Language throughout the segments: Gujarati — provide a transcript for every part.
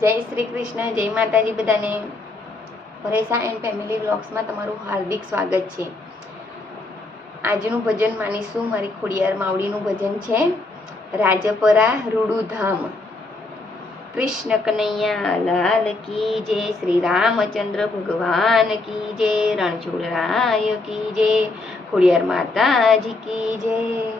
જય શ્રી કૃષ્ણ, જય માતાજી બધાને. પરેશા એન્ડ ફેમિલી વ્લોગ્સમાં તમારું હાર્દિક સ્વાગત છે. આજનું ભજન માનીશું મારી ખોડિયાર માવડીનું ભજન છે રાજપરા રૂડુધામ. કૃષ્ણ કનૈયા લાલ કી જય, શ્રી રામચંદ્ર ભગવાન કી જય, રણછોડરાય કી જય, ખોડિયાર માતાજી કી જય.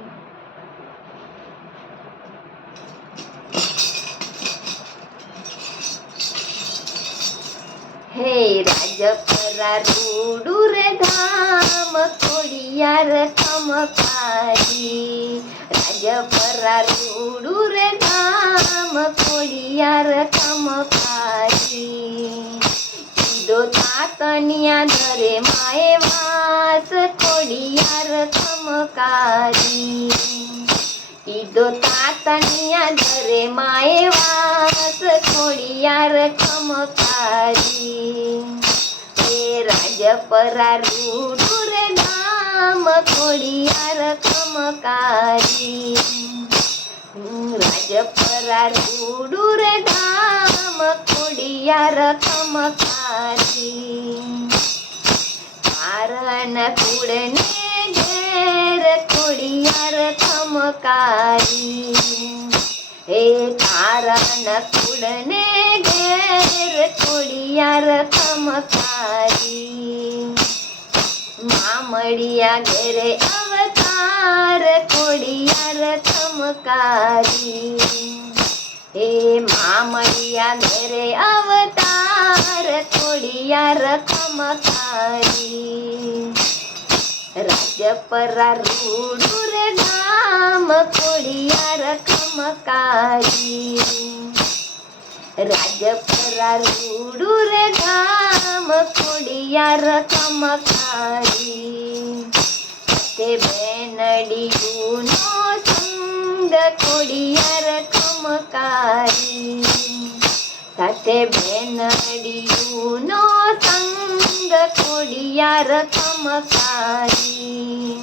હે રાજપરા રૂડુર ધામ, ખોડિયાર ખમકારી. રાજપરા રૂડુર ધામ, ખોડિયાર ખમકારી. કીધો તાતણિયા ધરે માએ વાસ, ખોડિયાર ખમકારી. કીધો તાતણિયા ધરે માએ વાસ, ખોડિયાર ખમકારી. હે રાજપરા રૂડુર ધામ, ખોડિયાર ખમકારી. રાજપરા રૂડુર ધામ, ખોડિયાર ખમકારી. કારણ કુળને ઘેર, ખોડિયાર ખમકારી. હે કારણ કુળને ઘેર, ખોડિયાર ખમકારી. મામડિયા ઘેરે અવતાર, ખોડિયાર ખમકારી. હે મામડિયા ઘેરે અવતાર, ખોડિયાર ખમકારી. રાજપરા રૂડુર ધામ, ખોડિયાર ખમકારી. રાજપરા રૂડુર ધામ, ખોડિયાર ખમકારી. તે બેનડીયુનો સંગ, ખોડિયાર ખમકારી. સાથે બેનડીયુનો સંગ, ખોડિયાર ખમકારી.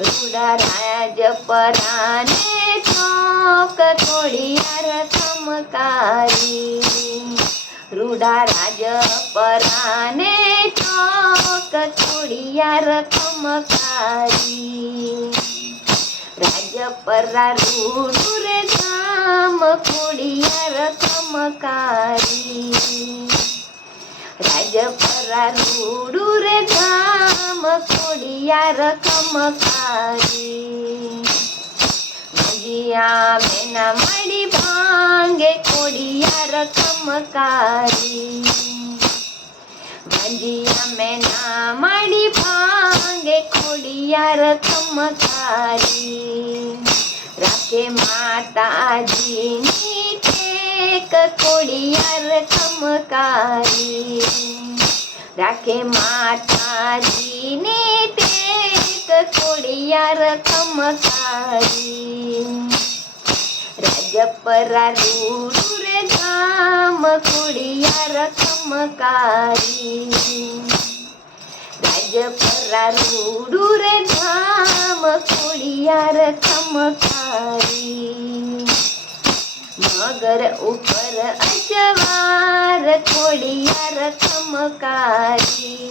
રૂડા રાજપરાને ચોક, ખોડિયાર ખમકારી. રૂડા રાજપરાને ચોક, ખોડિયાર ખમકારી. રાજપરા રૂડુર ધામ, ખોડિયાર ખમકારી. રાજપરા રૂડુર ધામ, ખોડિયાર ખમકારી. ભજીયા મેના મળી ભાંગે, ખોડિયાર ખમકારી. ભજીયા મેના મળી ભાંગે, ખોડિયાર ખમકારી. રાખે માતાજીની ટેક, ખોડિયાર ખમકારી. રાખે માતાજીની ટેક, ખોડિયાર ખમકારી. રાજપરા રૂડુર ધામ, ખોડિયાર ખમકારી. રાજપરા રૂડુર ધામ, ખોડિયાર ખમકારી. મગર ઉપર અસવાર, ખોડિયાર ખમકારી.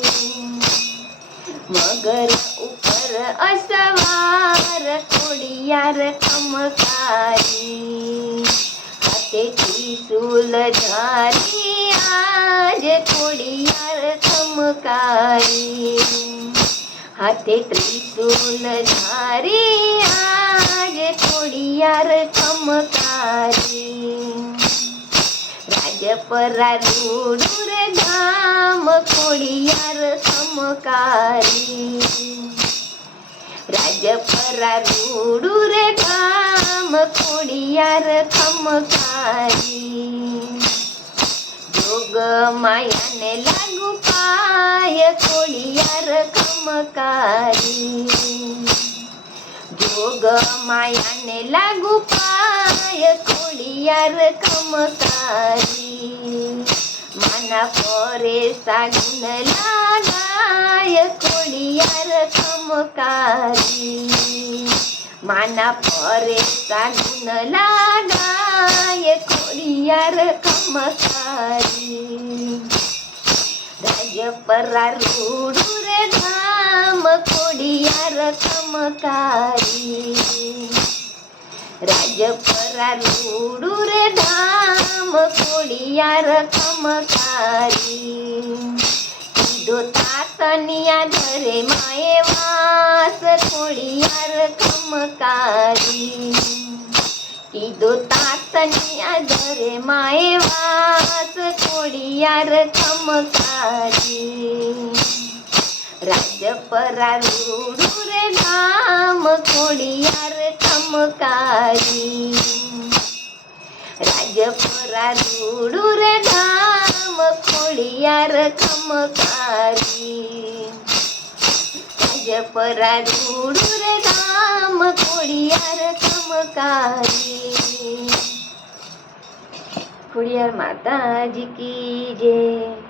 મગર ઉપર અસવાર, ખોડિયાર ખમકારી. હાથે ત્રિશૂલ ધારી આજ, ખોડિયાર ખમકારી. હાથે ત્રિશૂલ ધારી આજ, ખોડિયાર ખમકારી. રાજપરા રૂડુર ધામ, ખોડિયાર ખમકારી. રાજપરા રૂડુર ધામ, ખોડિયાર ખમકારી. જોગ માયાને લાગુ પાય, ખોડિયાર ખમકારી. જોગ માયાને લાગુ પાય, ખોડિયાર ખમકારી. માના પરેશા ગુણ લાગાય, ખોડિયાર ખમકારી. માના પરેશા ગુણ લાગાય, ખોડિયાર ખમકારી રાજપરા રૂડું રે ધામ ખોડિયાર ખમકારી રાજપરા રૂડું રે ધામ ખોડિયાર ખમકારી કીધો તાતનિયા ધરે માએ વાસ ખોડિયાર ખમકારી કીધો તાતનિયા ધરે માએ વાસ ખોડિયાર ખમકારી રાજપરા રૂડું રે ધામ ખોડિયાર ખમકારી રાજપરા રૂડું રે ધામ ખોડિયાર ખમકારી રાજપરા રૂડું રે ધામ ખોડિયાર ખમકારી ખોડિયાર માતાજી કી જય।